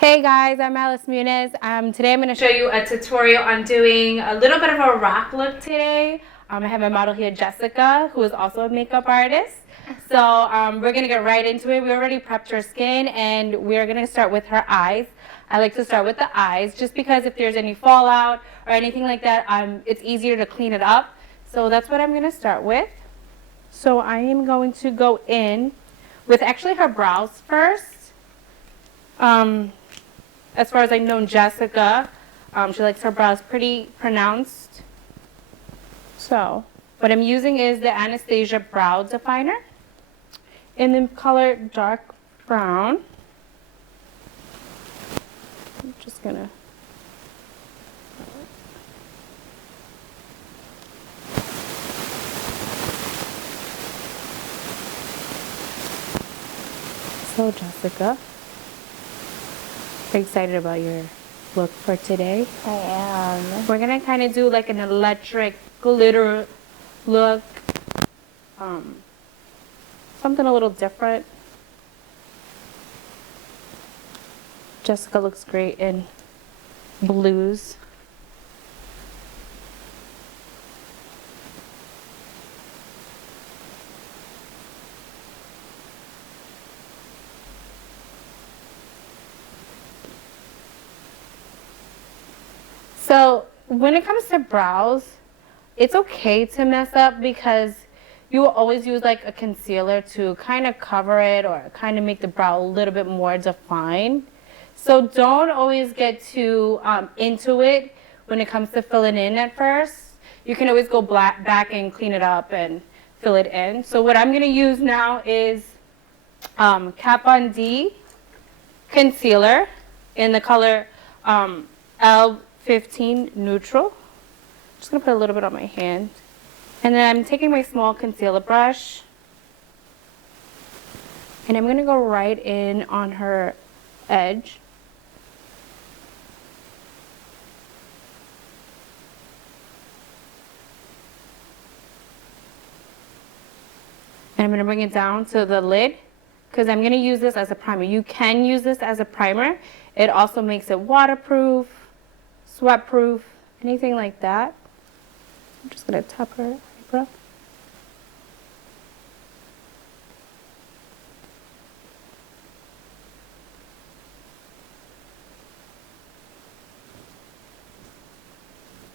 Hey guys, I'm Muniz. Today I'm going to show you a tutorial on doing a little bit of a rock look today. I have my model here, Jessica, who is also a makeup artist. So we're going to get right into it. We already prepped her skin and we're going to start with her eyes. I like to start with the eyes just because if there's any fallout or anything like that, it's easier to clean it up. So that's what I'm going to start with. So I am going to go in with actually her brows first. As far as I've known Jessica, she likes her brows pretty pronounced. So what I'm using is the Anastasia Brow Definer in the color dark brown. I'm just gonna So Jessica, very excited about your look for today. I am. We're gonna kind of do like an electric glitter look, something a little different. Jessica looks great in blues. So when it comes to brows, it's okay to mess up because you will always use like a concealer to kind of cover it or kind of make the brow a little bit more defined. So don't always get too into it when it comes to filling in at first. You can always go back and clean it up and fill it in. So what I'm going to use now is Kat Von D concealer in the color L15 Neutral. Just going to put a little bit on my hand. And then I'm taking my small concealer brush. And I'm going to go right in on her edge. And I'm going to bring it down to the lid because I'm going to use this as a primer. You can use this as a primer. It also makes it waterproof, sweat-proof, anything like that. I'm just going to tap her eyebrow.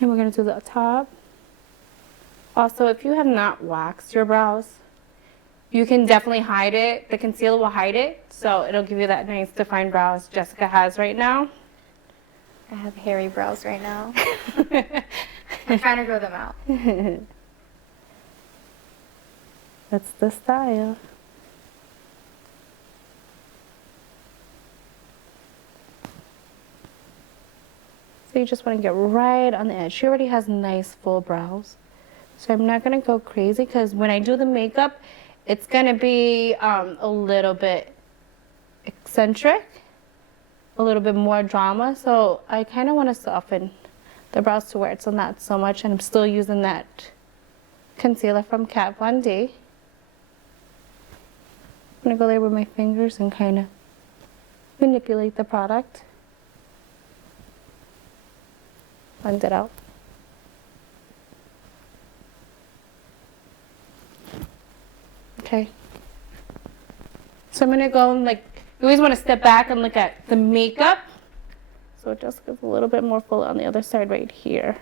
And we're going to do the top. Also, if you have not waxed your brows, you can definitely hide it. The concealer will hide it, so it'll give you that nice defined brows Jessica has right now. I have hairy brows right now. I'm trying to grow them out. That's the style. So you just want to get right on the edge. She already has nice full brows. So I'm not going to go crazy because when I do the makeup, it's going to be a little bit eccentric, a little bit more drama. So I kind of want to soften the brows to where it's not so much. And I'm still using that concealer from Kat Von D. I'm going to go there with my fingers and kind of manipulate the product. Blend it out. Okay. So I'm going to go and you always want to step back and look at the makeup. So it just gets a little bit more full on the other side right here.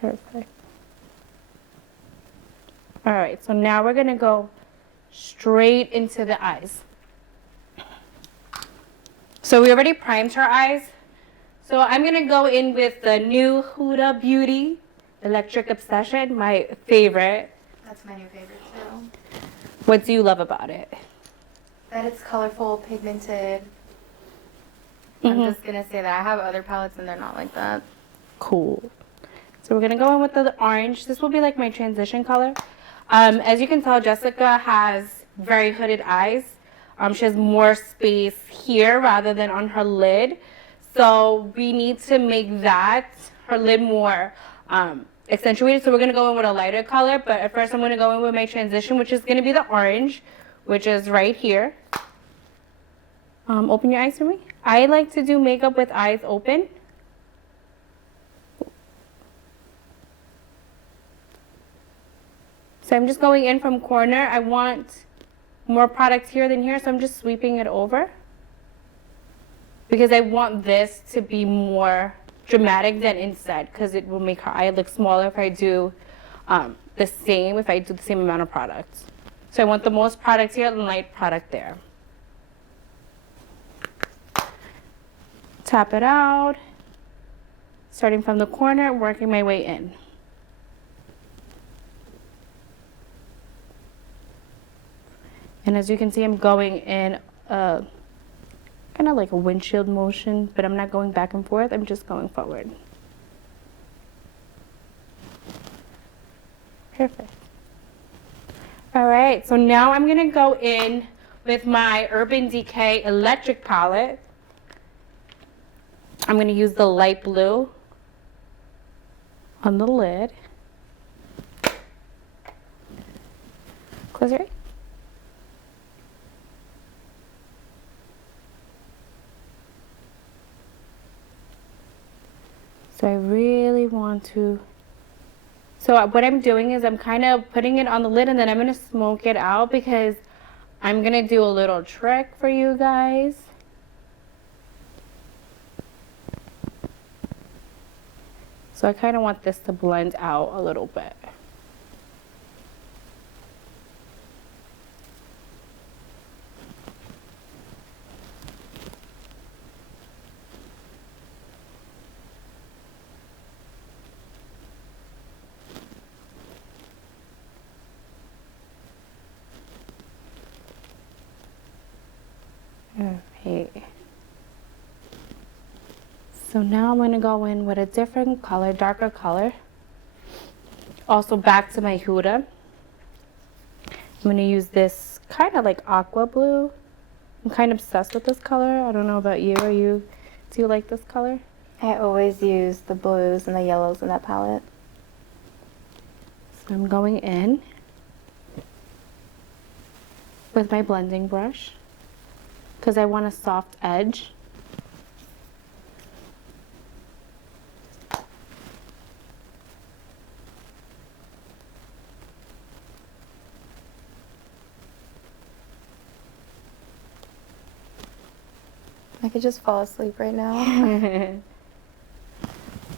Perfect. All right, so now we're going to go straight into the eyes. So we already primed her eyes. So I'm going to go in with the new Huda Beauty Electric Obsession, my favorite. That's my new favorite too. What do you love about it? That it's colorful, pigmented. I'm just going to say that. I have other palettes and they're not like that. Cool. So we're going to go in with the orange. This will be like my transition color. As you can tell, Jessica has very hooded eyes. She has more space here rather than on her lid. So we need to make that, her lid, more accentuated. So we're going to go in with a lighter color, but at first I'm going to go in with my transition, which is going to be the orange, which is right here. Open your eyes for me. I like to do makeup with eyes open. So I'm just going in from corner. I want more product here than here, so I'm just sweeping it over. Because I want this to be more dramatic than inside, because it will make her eye look smaller if I do the same amount of product. So I want the most product here and light product there. Tap it out, starting from the corner, working my way in. And as you can see, I'm going in kind of like a windshield motion, but I'm not going back and forth, I'm just going forward. Perfect. All right, so now I'm gonna go in with my Urban Decay Electric palette. I'm gonna use the light blue on the lid. Close your eye. So I really want to, so what I'm doing is I'm kind of putting it on the lid and then I'm going to smoke it out because I'm going to do a little trick for you guys. So I kind of want this to blend out a little bit. Okay. So now I'm going to go in with a different color, darker color. Also back to my Huda. I'm going to use this kind of like aqua blue. I'm kind of obsessed with this color. I don't know about you. Do you like this color? I always use the blues and the yellows in that palette. So I'm going in with my blending brush because I want a soft edge. I could just fall asleep right now.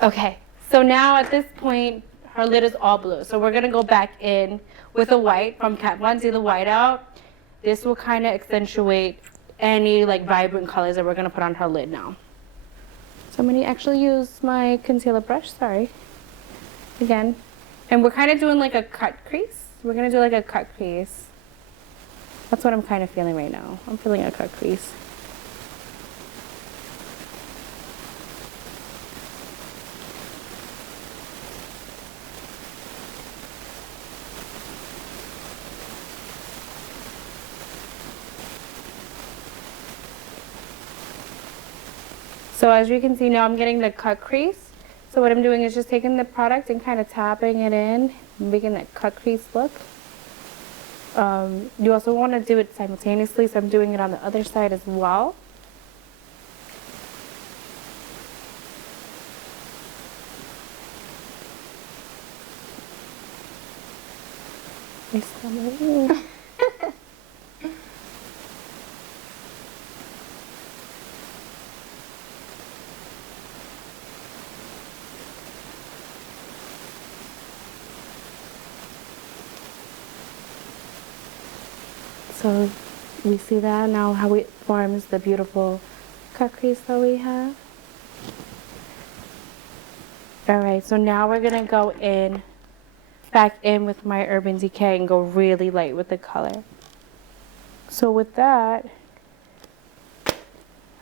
Okay, so now at this point, her lid is all blue. So we're gonna go back in with a white from Kat Von D, the white out. This will kind of accentuate any like vibrant colors that we're gonna put on her lid now. So I'm gonna actually use my concealer brush, sorry. Again, and we're kind of doing like a cut crease. We're gonna do like a cut crease. That's what I'm kind of feeling right now. I'm feeling a cut crease. So as you can see now I'm getting the cut crease. So what I'm doing is just taking the product and kind of tapping it in, making that cut crease look. You also want to do it simultaneously, so I'm doing it on the other side as well. My stomach. So we see that now how it forms the beautiful cut crease that we have. Alright, so now we're gonna go in, back in with my Urban Decay and go really light with the color. So with that,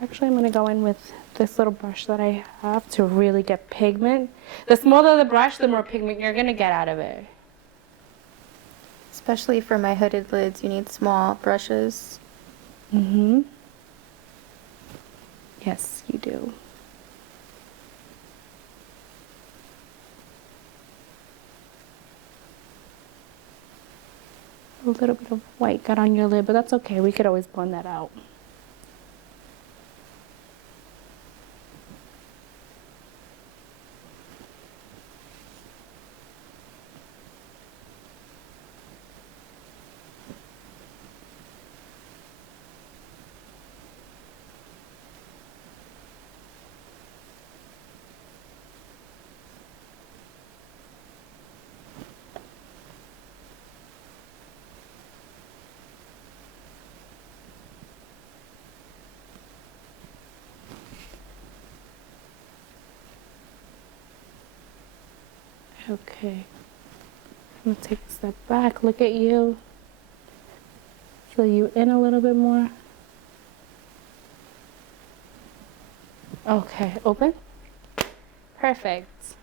actually I'm gonna go in with this little brush that I have to really get pigment. The smaller the brush, the more pigment you're gonna get out of it. Especially for my hooded lids, you need small brushes. Mm-hmm. Yes, you do. A little bit of white got on your lid, but that's okay. We could always blend that out. Okay, I'm gonna take a step back, look at you, fill you in a little bit more. Okay, open. Perfect.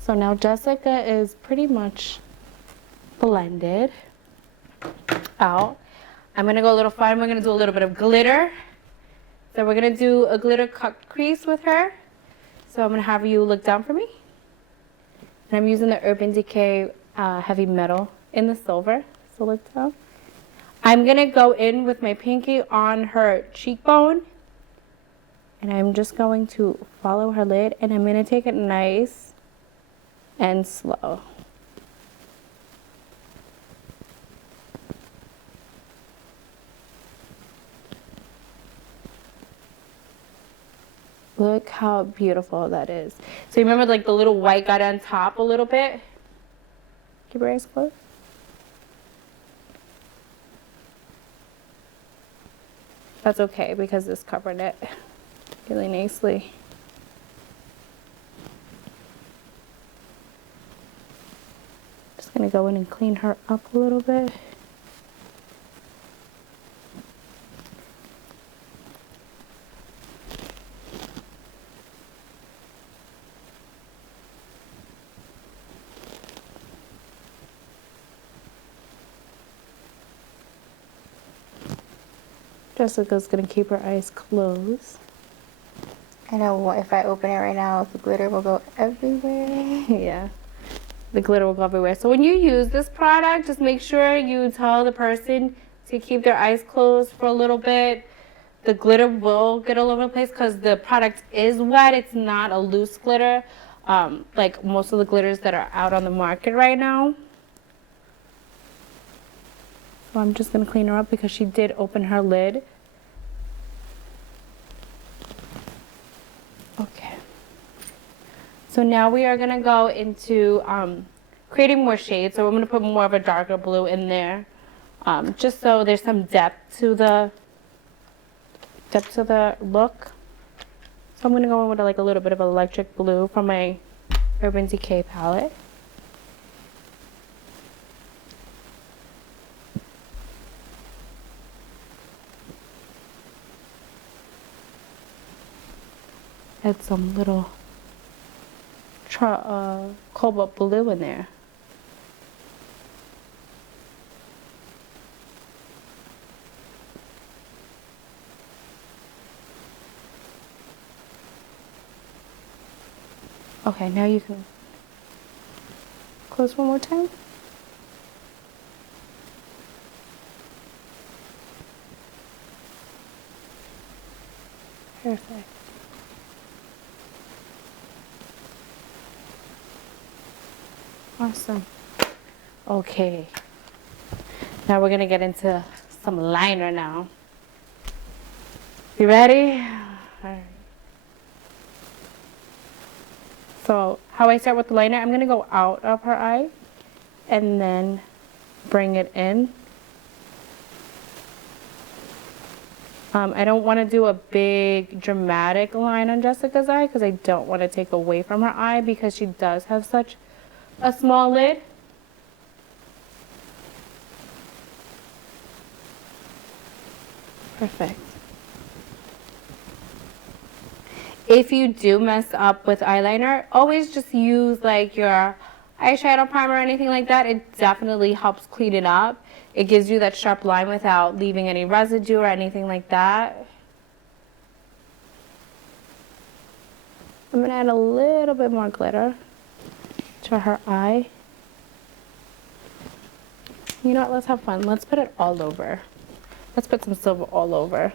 So now Jessica is pretty much blended out. I'm gonna go a little fine. We're gonna do a little bit of glitter. So we're gonna do a glitter cut crease with her. So I'm gonna have you look down for me. And I'm using the Urban Decay Heavy Metal in the silver. So look down. I'm gonna go in with my pinky on her cheekbone. And I'm just going to follow her lid, and I'm gonna take it nice and slow. Look how beautiful that is. So you remember like the little white got on top a little bit? Keep your eyes closed. That's okay because this covered it really nicely. Just gonna go in and clean her up a little bit. Jessica's gonna keep her eyes closed. I know if I open it right now, the glitter will go everywhere. Yeah, the glitter will go everywhere. So when you use this product, just make sure you tell the person to keep their eyes closed for a little bit. The glitter will get all over the place because the product is wet. It's not a loose glitter, like most of the glitters that are out on the market right now. So I'm just gonna clean her up because she did open her lid. Okay. So now we are gonna go into creating more shades. So I'm gonna put more of a darker blue in there, just so there's some depth to the look. So I'm gonna go in with like a little bit of electric blue from my Urban Decay palette. Add some little cobalt blue in there. Okay, now you can close one more time. Perfect. Awesome. Okay. Now we're gonna get into some liner now. You ready? All right. So how I start with the liner, I'm gonna go out of her eye and then bring it in. I don't want to do a big dramatic line on Jessica's eye because I don't want to take away from her eye because she does have such a small lid. Perfect. If you do mess up with eyeliner, always just use like your eyeshadow primer or anything like that. It definitely helps clean it up. It gives you that sharp line without leaving any residue or anything like that. I'm gonna add a little bit more glitter to her eye. You know what? Let's have fun. Let's put it all over. Let's put some silver all over.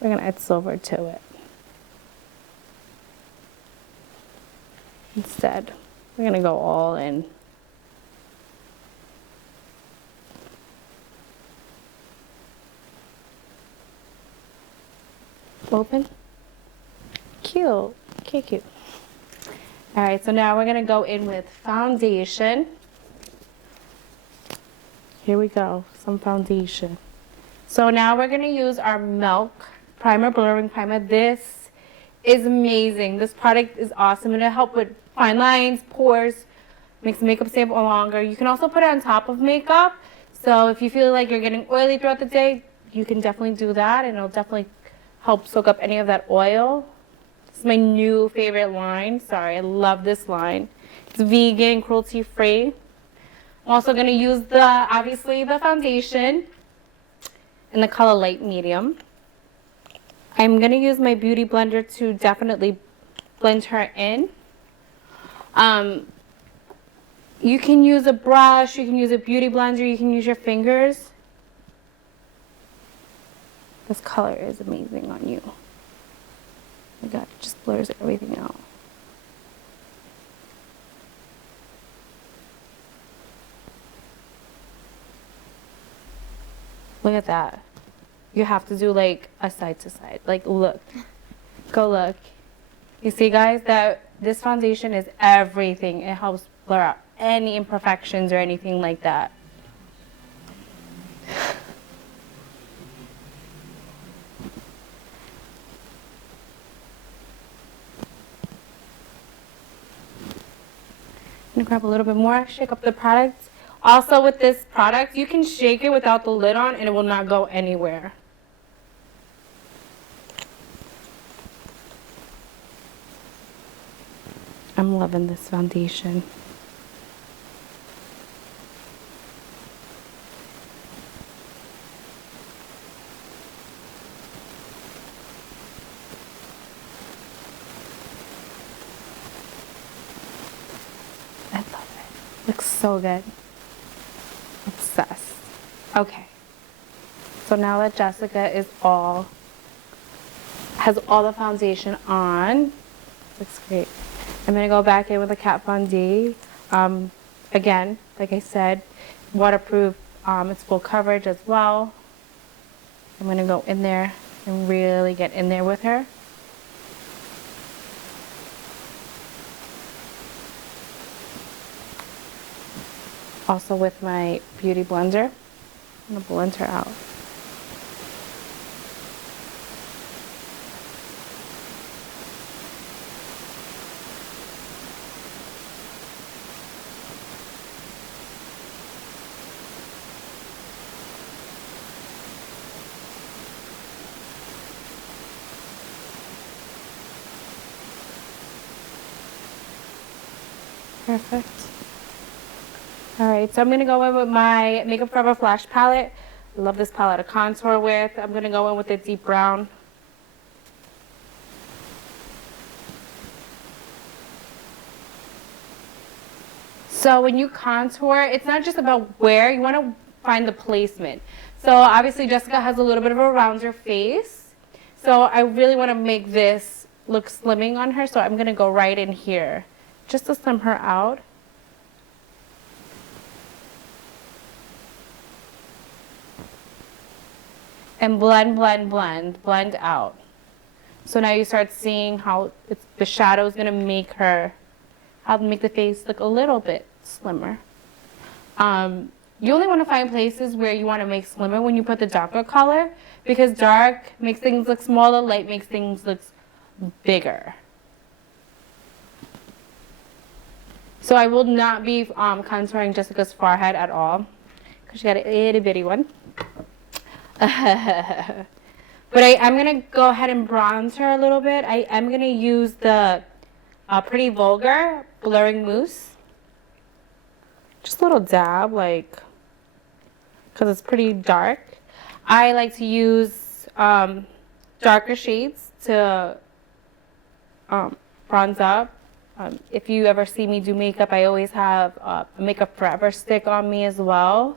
We're going to add silver to it. Instead, we're going to go all in. Open. Cute. Okay, cute. All right, so now we're going to go in with foundation. Here we go, some foundation. So now we're going to use our Milk Primer, Blurring Primer. This is amazing. This product is awesome. It'll help with fine lines, pores, makes the makeup stay longer. You can also put it on top of makeup. So if you feel like you're getting oily throughout the day, you can definitely do that, and it'll definitely help soak up any of that oil. This is my new favorite line. Sorry, I love this line. It's vegan, cruelty-free. I'm also going to use obviously the foundation in the color light medium. I'm going to use my beauty blender to definitely blend her in. You can use a brush, you can use a beauty blender, you can use your fingers. This color is amazing on you. Oh my God, it just blurs everything out. Look at that. You have to do like a side to side. Like look. Go look. You see guys that this foundation is everything. It helps blur out any imperfections or anything like that. I'm gonna grab a little bit more, shake up the product. Also with this product, you can shake it without the lid on and it will not go anywhere. I'm loving this foundation. I love it. Looks so good. Obsessed. Okay. So now that Jessica has all the foundation on, looks great. I'm going to go back in with a Kat Von D. Again, like I said, waterproof. It's full coverage as well. I'm going to go in there and really get in there with her. Also with my beauty blender, I'm going to blend her out. Perfect. Alright, so I'm going to go in with my Makeup Forever Flash palette. I love this palette to contour with. I'm going to go in with a deep brown. So when you contour, it's not just about where, you want to find the placement. So obviously Jessica has a little bit of a rounder face. So I really want to make this look slimming on her, so I'm going to go right in here just to slim her out. And blend, blend, blend, blend out. So now you start seeing how the shadow is going to make the face look a little bit slimmer. You only want to find places where you want to make slimmer when you put the darker color, because dark makes things look smaller, light makes things look bigger. So I will not be contouring Jessica's forehead at all, because she got an itty bitty one. But I'm going to go ahead and bronze her a little bit. I am going to use the Pretty Vulgar Blurring Mousse. Just a little dab, like, because it's pretty dark. I like to use darker shades to bronze up. If you ever see me do makeup, I always have a Makeup Forever stick on me as well.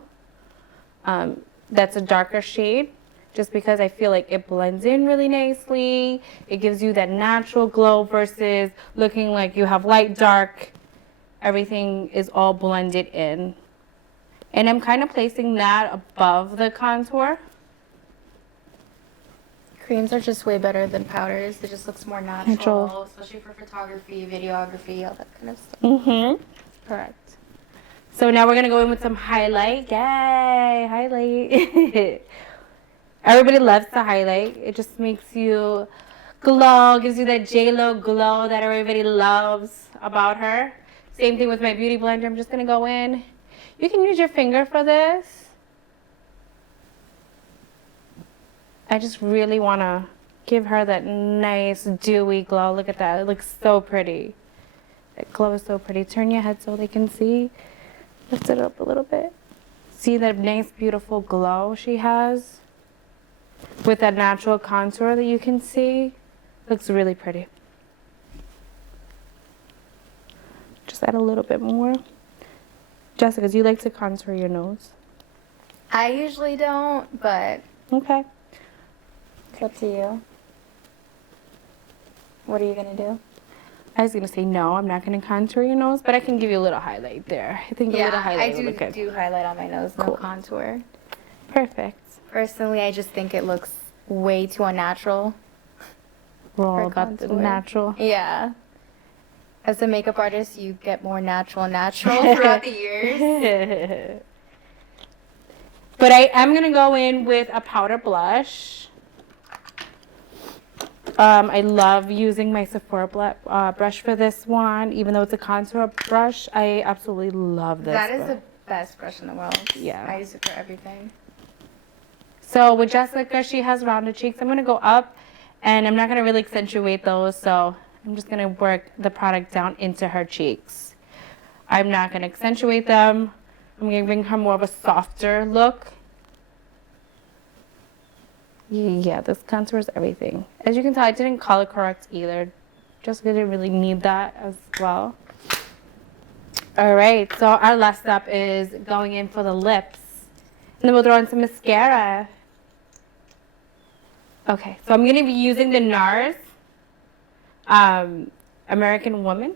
That's a darker shade, just because I feel like it blends in really nicely. It gives you that natural glow versus looking like you have light, dark. Everything is all blended in. And I'm kind of placing that above the contour. Creams are just way better than powders. It just looks more natural, especially for photography, videography, all that kind of stuff. Mm-hmm. Correct. So now we're going to go in with some highlight. Yay, highlight. Everybody loves to highlight. It just makes you glow, gives you that J-Lo glow that everybody loves about her. Same thing with my beauty blender. I'm just going to go in. You can use your finger for this. I just really want to give her that nice dewy glow. Look at that. It looks so pretty. That glow is so pretty. Turn your head so they can see. Lift it up a little bit. See that nice, beautiful glow she has? With that natural contour that you can see. Looks really pretty. Just add a little bit more. Jessica, do you like to contour your nose? I usually don't, but Okay. it's up to you. What are you going to do? I was going to say no, I'm not going to contour your nose, but I can give you a little highlight there. I think a little highlight would look good. I do highlight on my nose, no contour. Perfect. Personally, I just think it looks way too unnatural. We're all about the natural. Yeah. As a makeup artist, you get more natural throughout the years. But I am going to go in with a powder blush. I love using my Sephora brush for this one. Even though it's a contour brush, I absolutely love this. That is the best brush in the world. Yeah. I use it for everything. So with Jessica, she has rounded cheeks. I'm going to go up, and I'm not going to really accentuate those, so I'm just going to work the product down into her cheeks. I'm not going to accentuate them. I'm going to bring her more of a softer look. Yeah, this contours everything. As you can tell, I didn't color correct either. Jessica didn't really need that as well. All right, so our last step is going in for the lips. And then we'll throw in some mascara. Okay, so I'm going to be using the NARS American Woman.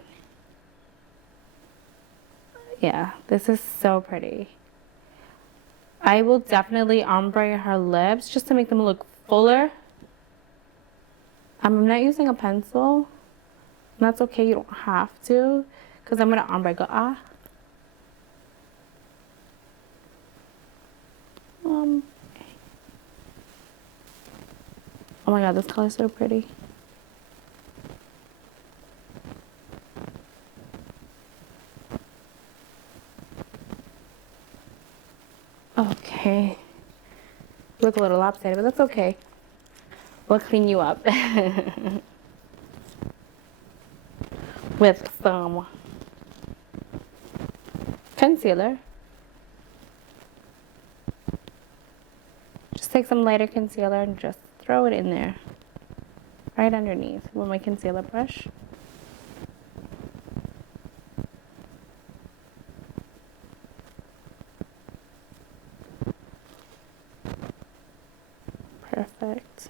Yeah, this is so pretty. I will definitely ombre her lips just to make them look fuller. I'm not using a pencil. And that's okay, you don't have to. Because I'm going to ombre go, ah. Oh my god, this color is so pretty. Okay. Look a little lopsided, but that's okay. We'll clean you up. With some concealer. Just take some lighter concealer and just throw it in there. Right underneath with my concealer brush. Perfect.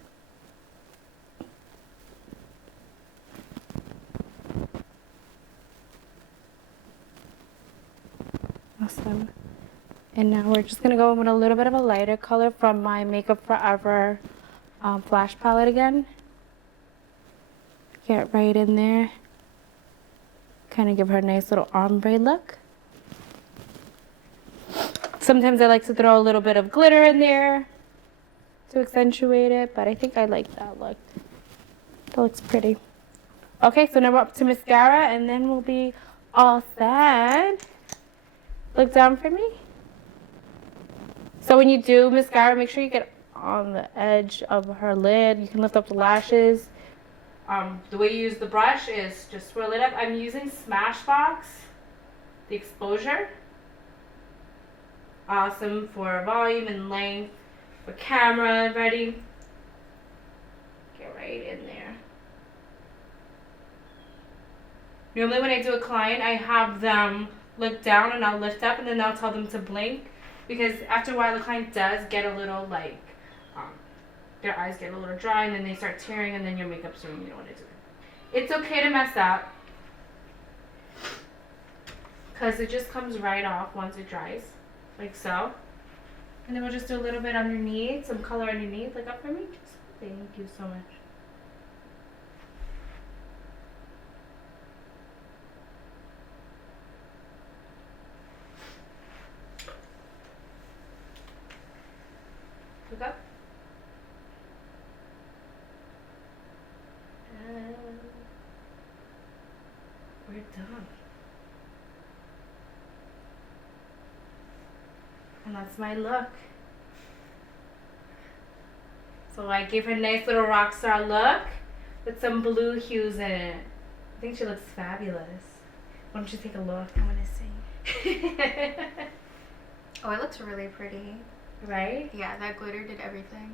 Awesome. And now we're just going to go in with a little bit of a lighter color from my Makeup Forever Flash palette again. Get right in there. Kind of give her a nice little ombre look. Sometimes I like to throw a little bit of glitter in there to accentuate it, but I think I like that look. That looks pretty. Okay, so now we're up to mascara, and then we'll be all set. Look down for me. So when you do mascara, make sure you get on the edge of her lid. You can lift up the lashes. The way you use the brush is just swirl it up. I'm using Smashbox, the exposure. Awesome for volume and length. For camera, ready? Get right in there. Normally when I do a client, I have them look down and I'll lift up and then I'll tell them to blink because after a while the client does get a little like, their eyes get a little dry and then they start tearing and then your makeup's ruined. You don't want to do it. It's okay to mess up because it just comes right off once it dries, like so. And then we'll just do a little bit underneath, some color underneath. Look up for me. Just thank you so much. Look up. And we're done. And that's my look. So I gave her a nice little rock star look with some blue hues in it. I think she looks fabulous. Why don't you take a look? I want to see. Oh, it looks really pretty. Right? Yeah, that glitter did everything.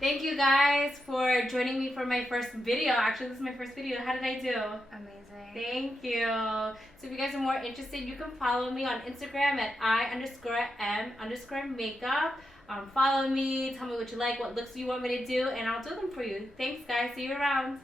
Thank you guys for joining me for my first video. Actually, this is my first video. How did I do? Amazing. Thank you. So if you guys are more interested, you can follow me on Instagram at I_M_makeup. Follow me, tell me what you like, what looks you want me to do, and I'll do them for you. Thanks guys, see you around.